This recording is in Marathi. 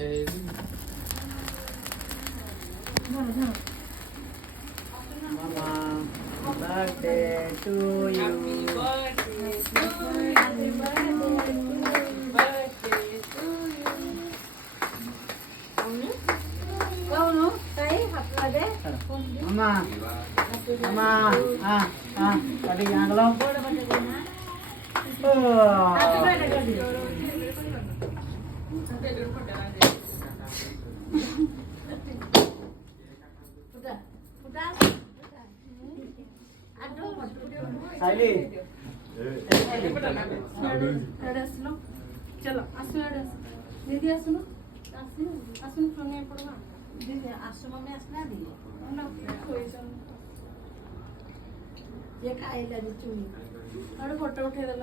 Mama, birthday to you. Happy birthday to you. Happy birthday to you. Kaunu, tay happy birthday. Mama, Mama, tadi yang belum. Happy birthday. Putar, putar. Aduh, Saili. चलो आसुन दीदी आसुन आसुन फोन पड़वा दीदी आश्रम में असना दिए ये खाई लगी चुनी फोटो उठे दिल